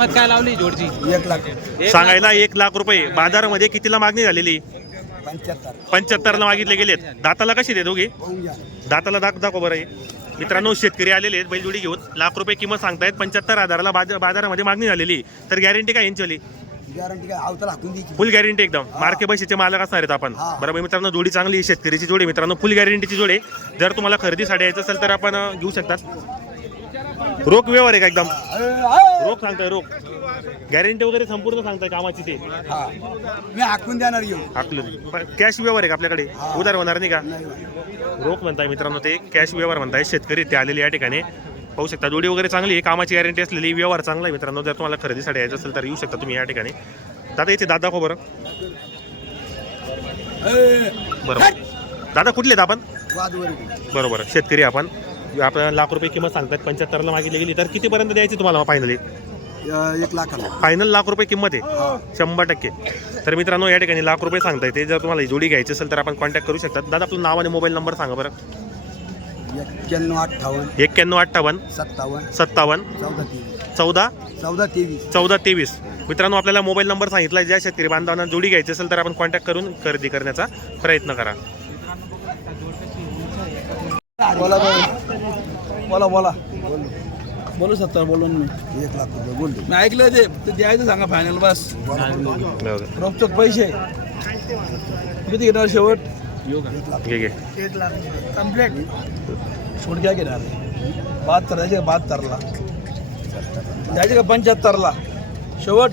किंमत काय लावली जोडची एक लाख सांगायला एक लाख रुपये. बाजारामध्ये कितीला मागणी झालेली? पंच्याहत्तर. पंच्याहत्तरला मागितले गेलेत. दाताला कशी दे दोघे दाताला दाख दाखव बरं हे. मित्रांनो शेतकरी आलेले आहेत बैलजोडी घेऊन. लाख रुपये किंमत सांगतायत. पंच्याहत्तर हजाराला बाजार बाजारामध्ये मागणी झालेली. तर गॅरंटी काय यांची गॅरंटी काय? अवतर हाकून द्यायची फुल गॅरंटी एकदम. मार्के बशीचे मालक असणार आहेत आपण. हा. बरोबर मित्रांनो जोडी चांगली आहे, शेतकरीची जोडी आहे. मित्रांनो फुल गॅरंटीची जोडी आहे. जर तुम्हाला खरेदीसाठी यायचं असेल तर आपण अं, घेऊ शकतात. रोख व्यवहार आहे का एकदम? रोख सांगताय रोख. गॅरंटी वगैरे संपूर्ण सांगताय कामाची ते. हा. मी हाकून देणार घेऊ आपलं कॅश व्यवहार आहे का आपल्याकडे? उधार होणार नाही का? रोख म्हणताय मित्रांनो ते. कॅश व्यवहार म्हणताय शेतकरी ते आलेले या ठिकाणी. पाहू शकता जोडी वगैरे चांगली आहे. कामाची गॅरंटी असलेली व्यवहार चांगला आहे मित्रांनो. जर तुम्हाला खरेदीसाठी यायचं असेल तर येऊ शकता तुम्ही या ठिकाणी. दादा इथे दादा दाखव बरं. बरोबर. दादा कुठले आहेत आपण? बरोबर. शेतकरी आपण. आपण लाख रुपये किंमत सांगतात पंच्याहत्तरला मागितली गेली तर कितीपर्यंत द्यायची तुम्हाला फायनली एक लाखाला. फायनल लाख रुपये किंमत आहे? शंभर टक्के. तर मित्रांनो या ठिकाणी लाख रुपये सांगता येते जर तुम्हाला जोडी घ्यायची असेल तर आपण कॉन्टॅक्ट करू शकतात. दादा आपलं नाव आणि मोबाईल नंबर सांगा बरं. एक्क्याण्णव अठ्ठावन्न. एक्क्याण्णव अठ्ठावन्न. सत्तावन्न. सत्तावन्न. चौदा तेवीस. चौदा. चौदा तेवीस. चौदा तेवीस. मित्रांनो आपल्याला मोबाईल नंबर सांगितला ज्या शेतकरी बांधवांना जोडी घ्यायची असेल तर आपण कॉन्टॅक्ट करून खरेदी करण्याचा प्रयत्न करा. बोला बोला. बोला बोलू. सत्तर बोलून मी. एक लाख रुपये बोललो मी ऐकलं ते ते द्यायचं सांगा फायनल बस. रोपचोक पैसे. किती घेणार शेवट? एक लाख कंप्लीट शेवट काय घेणार? बहात्तर द्यायचे का बहात्तरला? द्यायचे का पंच्याहत्तरला? शेवट.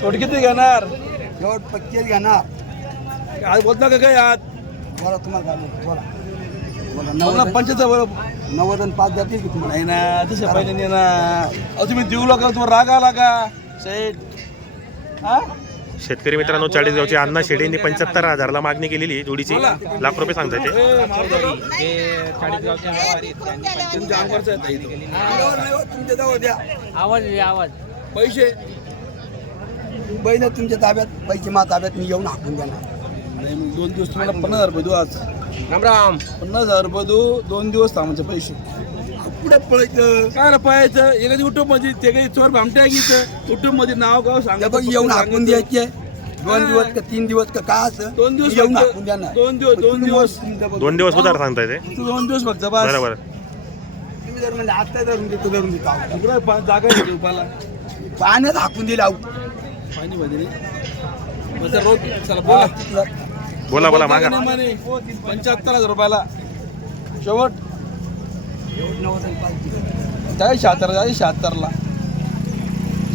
शेवट किती घेणार? शेवट पक्केच घेणार. आज बोलता का काय आज? बोला तुम्हाला काय बोलतो, बोला नव्वद पंच्याहत्तर बरोबर नव्वद आणि पाच जातील की तुम्हाला नाही ना तसं पहिले नाही ना अहो तुम्ही देऊ नका तुम्हाला राग आला का हा शेतकरी मित्रांनो चाळीसगावची अण्णा शेडेंनी पंच्याहत्तर हजारला मागणी केलेली जोडीची लाख रुपये सांगता येते ए, मारतो का? तुमच्या जवळ द्या आवाज आवाज पैसे बहिण तुमच्या ताब्यात पैसे मा ताब्यात मी येऊन हाकून देणार नाही मग दोन दिवस तुम्हाला पन्नास हजार रुपये देऊ आज. राम राम. पन्नास हजार रुपये देऊ दोन दिवस थांबायचे पैसे. पुढे पळायचं? काय ना पळायचं? एखादी युट्यूबमध्ये ते काही चोर भामट्या घ्यायचं युट्यूबमध्ये नाव गाव त्या सांगा बघ येऊन हाकून द्यायचे. दोन दिवस का तीन दिवस का काय असं? दोन दिवस येऊन फक्त. हाकून देणार दोन दिवस, दोन तुम्ही दिवस. मग तुमचं बघ. दोन दिवस उधार सांगता येते तू? दोन दिवस फक्त बस. बरोबर तुम्ही जर म्हणजे आता धरून देतो धरून देतो आहोत. इकडे पा- जागा आहे पाण्यात हाकून दिला पाणी मध्ये रोज. चला बोला. बोला बोला मागा. पंच्याहत्तर हजार रुपयाला. शेवट. काय शहात्तर जाय शहात्तरला.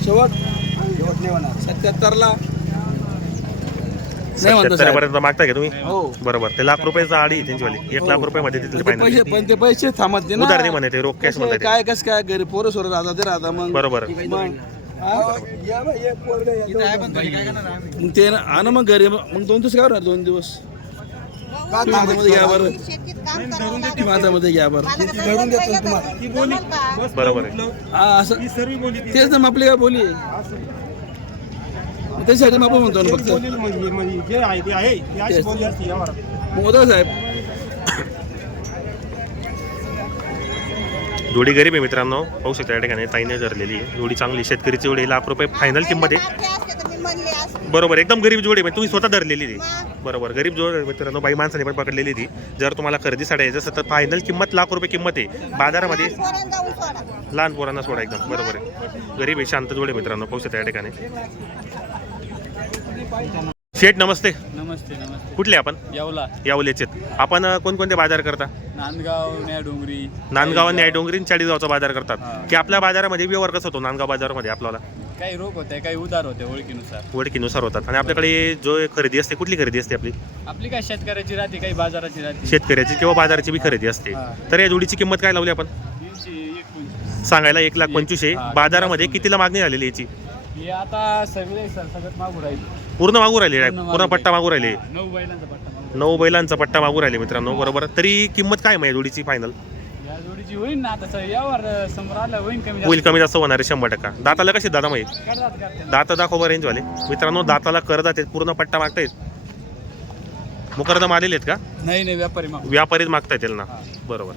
शेवट. शेवट नाही सत्याहत्तरला म्हणतो. पर्यंत मागताय का तुम्ही? हो. बरोबर. ते लाख रुपयाचा आडी त्यांचीवाली एक लाख रुपये मध्ये ते पैसे पण ते पैसे थांबत नाही ना. उधार नाही म्हणे ते रोख कॅश ते. काय कस काय घरी पोरं सोरं राहता ते राहता मग बरोबर. मग हा? ते ना- आणा मग घरी मग दोन दिवस काय दोन दिवस. घ्या बरं. घ्या बरं? बरोबर आहे. हा असं तेच ना मग आपली काय बोली? त्याच्यासाठी मग आपण म्हणतो ना फक्त. तेच. मग होतं साहेब. जोडी गरीब आहे मित्रांनो. पाहू शकता या ठिकाणी ताईने धरलेली आहे. जोडी चांगली शेतकरीची जोडी लाख रुपये फायनल किंमत आहे बरोबर एकदम गरीब जोडी म्हणजे तुम्ही स्वतः धरलेली ती बरोबर गरीब जोड मित्रांनो. बाई माणसाने पण पकडलेली ती. जर तुम्हाला खरेदीसाठी यायचं असेल तर फायनल किंमत लाख रुपये किंमत आहे. बाजारामध्ये लहान पोरांना सोडा एकदम. बरोबर आहे. गरीब आहे शांत जोडे मित्रांनो. पाहू शकता या ठिकाणी. शेठ नमस्ते. नमस्ते नमस्ते. कुठले आपण? येवला. यावलेचे आपण अं, कोणकोणते बाजार करता? नांदगाव न्या डोंगरी नांदगाव न्याय डोंगरी चाळीसगावचा बाजार करतात. की आपल्या बाजारामध्ये व्यवहार कसा होतो नांदगाव बाजारामध्ये आपल्याला? काही रोख होते काही उधार होते ओळखीनुसार. ओळखीनुसार होतात. आणि आपल्याकडे जो खरेदी असते कुठली खरेदी असते आपली? आपली काय शेतकऱ्याची राहते काही बाजाराची राहते. शेतकऱ्याची किंवा बाजाराची बी खरेदी असते. हा. तर या जोडीची किंमत काय लावली आपण? तीनशे. सांगायला एक लाख पंचवीस आहे. बाजारामध्ये कितीला मागणी झालेली याची? हे आता सगळे सगळ्यात मागू राहील. पूर्ण मागू राहिले पूर्ण पट्टा मागू राहिले. नऊ बैलांचा पट्टा मागू नऊ बैलांचा पट्टा मागू राहिले मित्रांनो बरोबर. तरी किंमत काय या जोडीची फायनल होईल कमी जास्त होणार आहे शंभर टक्का. दाताला कशी दादा माहिती दाता दाखव रेंजवाले मित्रांनो दाताला करतात आहेत पूर्ण पट्टा मागतायत मुकरदम आलेले आहेत का? नाही नाही व्यापारी व्यापारीच मागतायत त्यांना बरोबर.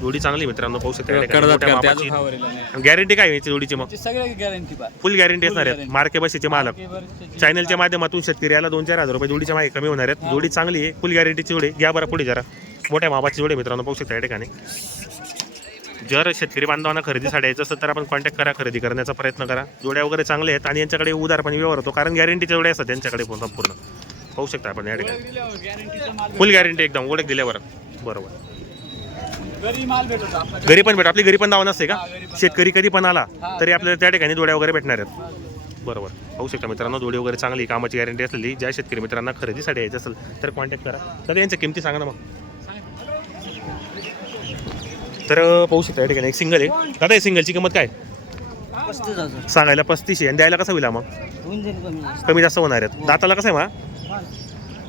जोडी चांगली मित्रांनो पाहू शकता गॅरंटी काय आहे याची जोडीची मग? गॅरंटी फुल गॅरंटी असणार आहेत. मार्के बशीचे मालक. चॅनलच्या माध्यमातून शेतकऱ्याला दोन चार हजार रुपये जोडीच्या मागे कमी होणार आहेत. जोडी चांगली आहे. फुल गॅरंटीची जोडी घ्या बरं पुढे जरा. मोठ्या मापाची जोडी मित्रांनो पाहू शकता या ठिकाणी. जर शेतकरी बांधवांना खरेदीसाठी यायचं असेल तर आपण कॉन्टॅक्ट करा खरेदी करण्याचा प्रयत्न करा. जोड्या वगैरे चांगले आहेत आणि यांच्याकडे उदार पण व्यवहार होतो कारण गॅरंटीच्या जोड्या असतात त्यांच्याकडे पण संपूर्ण पाहू शकता आपण या ठिकाणी. फुल गॅरंटी एकदम. ओळख दिल्यावर. बरोबर. घरी माल भेटतो आपला. घरी पण भेट आपली घरी पण दावा नसते का? हा, पण. शेतकरी कधी पण आला हा. तरी आपल्याला त्या ठिकाणी जोड्या वगैरे भेटणार आहेत. बरोबर. पाहू शकता मित्रांनो जोडी वगैरे चांगली कामाची गॅरंटी असलेली ज्या शेतकरी मित्रांना खरेदीसाठी यायचं असेल तर कॉन्टॅक्ट करा. तर यांच्या किमती सांगा ना मग. तर पाहू शकता या ठिकाणी एक सिंगल आहे. दादा हे सिंगलची किंमत काय? सांगायला पस्तीस आहे. आणि द्यायला कसं होईल हा मग? कमी जास्त. होणार आहेत. दाताला कसं आहे मग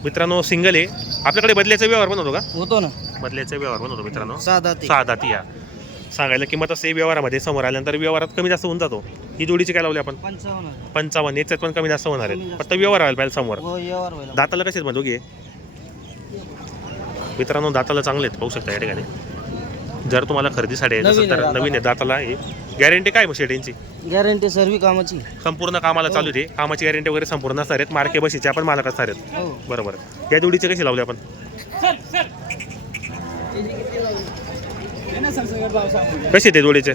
मित्रांनो सिंगल आहे. आपल्याकडे बदल्याचा व्यवहार पण होतो का? होतो ना. बदल्याचा व्यवहार पण होतो मित्रांनो. साधा ते. सहा दाती या सांगायला किंमत असते व्यवहारामध्ये समोर आल्यानंतर व्यवहारात कमी जास्त होऊन जातो. ही जोडीची काय लावली आपण? पंचावन्न पंचावन्न याच्यात पण कमी जास्त होणार कमी आहे जास्त. फक्त व्यवहार व्हायला पाहिजे समोर. हो व्यवहार व्हायला दाताला कसे मग दोघे मित्रांनो दाताला चांगले आहेत पाहू शकता या ठिकाणी. जर तुम्हाला खरेदीसाठी यायचं असेल नवीन आहे तर दाताला. नवीन आहे दाताला. आहे गॅरंटी काय मग शेटेंची गॅरंटी सर्व कामाची. संपूर्ण कामाला चालू आहे कामाची गॅरंटी वगैरे संपूर्ण असणार आहेत. मार्के बशीचे आपण मालक असणार आहेत. हो. बरोबर. या जोडीचे कशी लावले आपण? हे ना सर सगळं भाव सांगू कसे ते जोडीचे?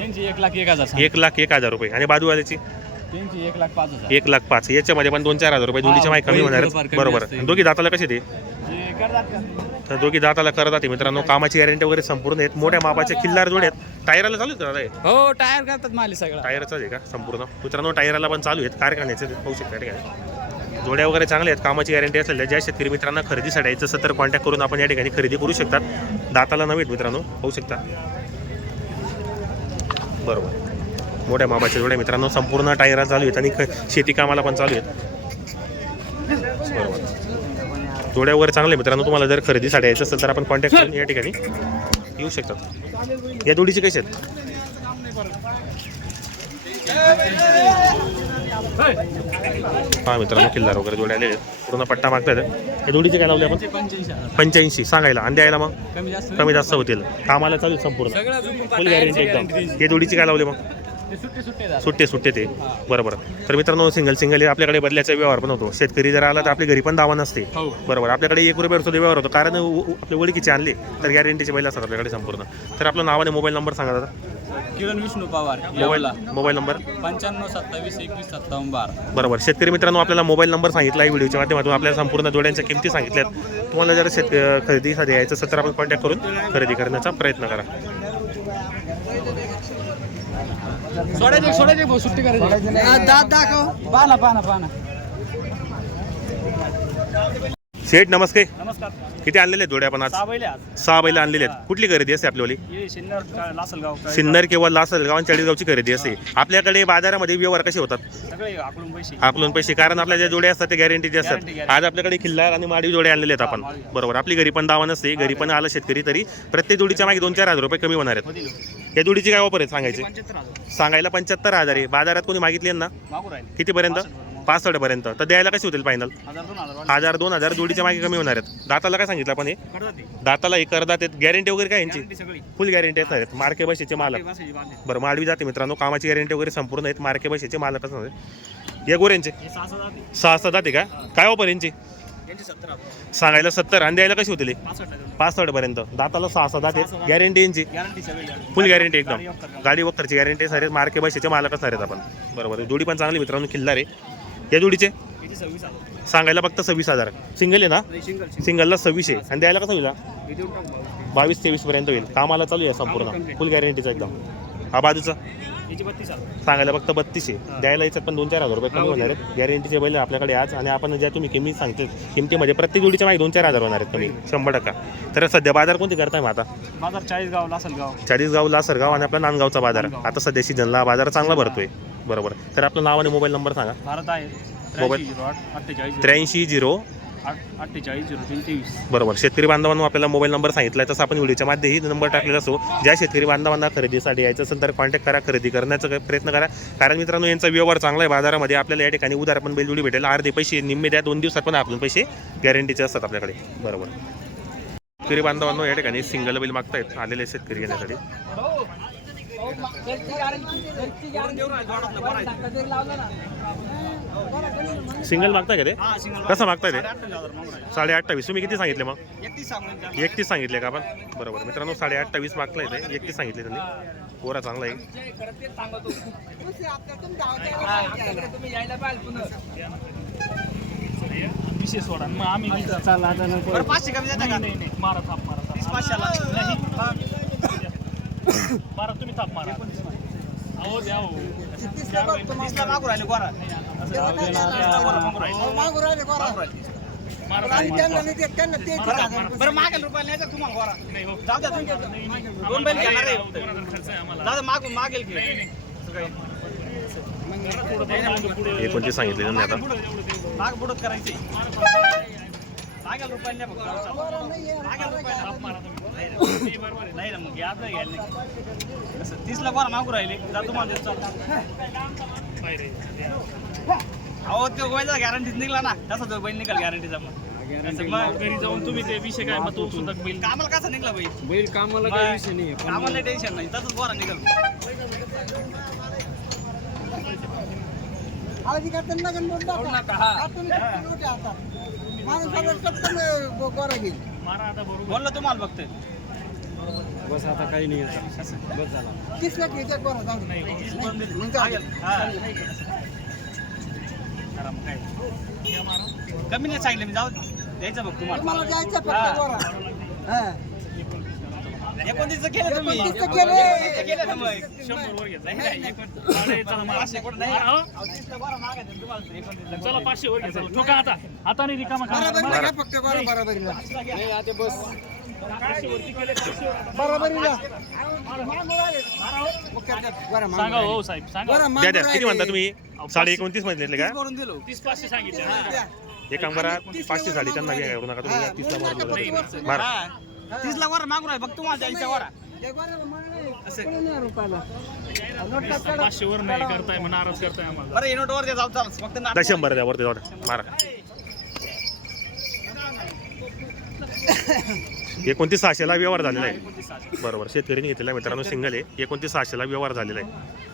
यांची एक लाख एक हजार सांग. एक लाख एक हजार रुपये. आणि बाजूवाल्याची? त्यांची एक लाख पाच हजार. एक लाख पाच. याच्यामध्ये पण दोन चार हजार रुपये. जोडीच्या माहिती कमी होणार आहेत. बरोबर. दोघी दाताला कसे ते? जे करतात का? तर दोघी दाताला करत आहे मित्रांनो. कामाची गॅरंटी वगैरे संपूर्ण आहेत. मोठ्या मापाचे खिल्लार जोडे आहेत. टायराला चालू आहेत दादा हे? हो टायर करतात माल सगळा. टायरचाच आहे का? संपूर्ण. मित्रांनो टायराला पण चालू आहेत. कारखान्याचे ते पाहू शकता या ठिकाणी जोड्या वगैरे चांगल्या आहेत. कामाची गॅरंटी असलेल्या ज्या शेतकरी मित्रांना खरेदीसाठी यायचं असेल तर कॉन्टॅक्ट करून आपण या ठिकाणी खरेदी करू शकतात. दाताला नव्हे मित्रांनो. पाहू शकता बरोबर. मोठ्या मापाच्या जोड्या मित्रांनो. संपूर्ण टायरा चालू आहेत आणि ख- शेती कामाला पण चालू आहेत. जोड्या वगैरे चांगले मित्रांनो तुम्हाला जर खरेदीसाठी यायचं असेल तर आपण कॉन्टॅक्ट करून या ठिकाणी येऊ शकतात या जोडीचे कसे आहेत? हा मित्रांनो किल्लार वगैरे जोडे आलेले. पूर्ण पट्टा मागतात हे जोडीचे काय लावले आपण? पंच्याऐंशी. सांगायला. आणि द्यायला मग? कमी जास्त होतील. कामाला चालू संपूर्ण. फुल गॅरंटी एकदम. हे जोडीचे काय लावले मग? सुट्टे सुट्टे ते. बरोबर. तर मित्रांनो सिंगल सिंगल आपल्याकडे बदल्याचा व्यवहार पण होतो. शेतकरी जर आला तर आपली घरी पण दावा नसते. हो. बरोबर. आपल्याकडे एक रुपये सुद्धा व्यवहार होतो. कारण आपले ओळखीचे आणले तर गॅरंटीचे बैल असतात आपल्याकडे संपूर्ण. तर आपलं नाव आणि मोबाईल नंबर सांगा दादा. Kiran Vishnu Pawar mobile mobile number पंच्याण्णव सत्तावीस एकवीस सत्तावन्न बारा. बरोबर. शेतकरी मित्रांनो आपल्याला मोबाईल नंबर सांगितला आहे व्हिडिओच्या माध्यमातून. आपल्याला संपूर्ण जोड्यांच्या किमती सांगितल्यात. तुम्हाला जर शेत खरेदीसाठी यायचं असेल तर आपण कॉन्टॅक्ट करून खरेदी करण्याचा प्रयत्न करा. सोडायचे सोडायचे भाऊ सुट्टी करायची. दात दाखव. पाना पाना पाना शेठ नमस्ते. नमस्कार. किती आणलेले आहेत जोड्या आपण आज? सहा बैले आज. सहा बैल आणलेले आहेत. कुठली खरेदी असते आपल्यावाली? हे लासलगाव सिन्नर किंवा लासलगाव आणि चाळीसगावची खरेदी असते आपल्याकडे बाजारामध्ये व्यवहार कसे होतात? सगळे आकडून पैसे. आपलं पैसे. कारण आपल्या ज्या जोड्या असतात ते गॅरंटीचे असतात. Guarantee. आज आपल्याकडे खिल्लार आणि माडी जोड्या आणलेले आहेत आपण. बरोबर. आपली घरी पण दावा नसते. घरी पण आला शेतकरी तरी प्रत्येक जोडीच्या मागे दोन चार हजार रुपये कमी होणार आहेत. या जोडीची काय ऑफर आहे सांगायची? पंच्याहत्तर हजार. सांगायला पंच्याहत्तर हजार आहे. बाजारात कोणी मागितले ना मागू राहिले. कितीपर्यंत? पासष्ट पर्यंत तर द्यायला कशी होतील फायनल हजार दोन हजार. जोडीच्या मागे कमी होणार आहेत. दाताला काय सांगितलं आपण हे. दाताला एक करदात आहेत. गॅरंटी वगैरे काय यांची? फुल गॅरंटी असणार आहेत मार्के बशीचे मालक. बरं माडवी जाते मित्रांनो. कामाची गॅरंटी वगैरे संपूर्ण आहेत. मार्के बशीचे मालक असणार आहेत या गोऱ्यांचे? हे सहा सहा जाते. का? काय ऑफर यांची. सांगायला सत्तर. आणि द्यायला कशी होतील हे? पासष्ट पर्यंत दाताला सहा सहा जाते. गॅरंटी यांची. फुल गॅरंटी एकदम. गाडी वखरची गॅरंटी सारे मार्के बशीचे मालक असणार आहेत आपण. बरोबर जोडी पण चांगली मित्रांनो. खिल्लार आहे. या जोडीचे? सव्वीस. सांगायला फक्त सव्वीस हजार. सिंगल आहे ना. सिंगलला सव्वीसशे आणि द्यायला कसं होईल. बावीस तेवीस पर्यंत होईल. कामाला चालू आहे संपूर्ण. फुल गॅरंटीचा एकदम. हा बाजूचा? बत्तीस. सांगायला फक्त बत्तीसशे द्यायला याच्यात पण दोन चार हजार रुपये कमी होणार आहेत. गॅरंटीचे बैल आपल्याकडे आज आणि आपण ज्या तुम्ही किंमत सांगते किमतीमध्ये प्रत्येक जोडीच्या मागे दोन चार हजार होणार आहेत कमी. शंभर टक्का. तर सध्या बाजार कोणती करताय मग आता? बाजार चाळीसगाव लासलगाव. चाळीसगाव लासरगाव आणि आपला नांदगावचा बाजार. आता सध्या सीजनला बाजार चांगला भरतोय. बरोबर. तर आपलं नाव आणि मोबाईल नंबर सांगा. भारत आहे. मोबाईल. झिरो आठ अठ्ठेचाळीस त्र्याऐंशी झिरो. अठ्ठेचाळीस झिरो तीन तेवीस. बरोबर. शेतकरी बांधवांना आपल्याला मोबाईल नंबर सांगितला तसं आपण व्हिडिओच्या माध्यमेही नंबर टाकलेला असो. ज्या शेतकरी बांधवांना खरेदीसाठी यायचं असेल तर कॉन्टॅक्ट करा. खरेदी करण्याचा प्रयत्न करा. कारण मित्रांनो यांचा व्यवहार चांगला आहे बाजारामध्ये. आपल्याला या ठिकाणी उधार पण बैलजोडी भेटेल. अर्धे पैसे निम्मे द्या. दोन दिवसात पण आपण पैसे गॅरंटीचे असतात आपल्याकडे. बरोबर. शेतकरी बांधवांनो या ठिकाणी सिंगल बैल मागतायत. आलेले शेतकरी घेण्यासाठी. सिंगल मागताय का ते? कसं मागताय ते? साडे अठ्ठावीस. तुम्ही किती सांगितले मग? एकतीस सांगितले का आपण? बरोबर. मित्रांनो साडे अठ्ठावीस मागताय ते. एकतीस सांगितले त्यांनी. पोरा चांगला आहे. विषय सोडा. मग आम्ही चालला आता नको पाचशे कमी नाही नाही नाही. मारा थाप मारा मारा तुम्ही थाप मारा. अहो द्या हो. तीसला मागू राहिले गोरा. मारा आणि त्यांना नाही देत, त्यांना ते. बरं मागेल रुपयाला नाही तुम्हाला गोरा. नाही हो. जाऊ द्या दोन बैल घेणार आहे. दोन हजार खर्च आहे आम्हाला. दादा मागून मागेल की. एकोणतीस सांगितले त्यांनी आता? माग बुडत करायची. मागेल रुपयाला नाही फक्त गोरा नाहीये. मागेल रुपयाला मारा तुम्ही. बरोबर आहे नाही ना मग याद घ्यायला नाही असं तीसला गोरा मागू राहिले जातो तुम्हाला अहो तो गोयचा गॅरंटीच निघला ना तसा तो बैल निघाल गॅरंटीचा मग मग घरी जाऊन तुम्ही ते विषय काय मग तो सुद्धा बैल कामाला कसा निघला बैल बैल कामाला काही विषय नाही कामाला टेन्शन नाही तसंच गोरा निघाल आधी करताना नका, हा. आता. सगळं गोरा घेईल मारा आता बरोबर. बोललो तुम्हाला फक्त तीस लाख घ्यायचा गोरा जाऊ दे. मग जाऊ दे. कमी नाही सांगितलं मी जाऊ द्यायचं बघ तुम्हाला. तुम्हाला फक्त. गोरा हा. एकोणतीसचं केलं तुम्ही एकोणतीसचं केलं. एकोणतीसचं केलं ना मग. शंभर वर घेतलं. नाही, नाही, एकोण- पाचशे कुठं नाही. अहो, तीसला बारा मागायचं तुम्हाला एकोणतीसला. चला पाचशे वर घ्या ठोका आता. आता नाही रिकामा. बराबरीला घ्या फक्त गोरा बराबरीला. मग काय त्यात गोरा मागू सांगा हो राहिले. साहेब. सांगा. द्या किती राहिले. म्हणता तुम्ही? साडे एकोणतीस म्हटले का? करून दिलो. तीस पाचशे सांगितले. एक काम करा पाचशे साडी त्यांना घ्या करू नका तुम्ही. तीसला मारा हा. तीसला वर मागू राहिले बघ तुम्हाला द्यायचं वर. नाही. पाचशे वर करताय मग नाराज करताय आम्हाला. बरं नोट वर जाऊ चाल. फक्त द्या शंभर द्या वरती जाऊ द्या. मारा. एकोणतीस सहाशेला व्यवहार झालेला आहे. बरोबर शेतकऱ्यांनी घेतलेला आहे मित्रांनो सिंगल आहे. एकोणतीस सहाशेला व्यवहार झालेला आहे.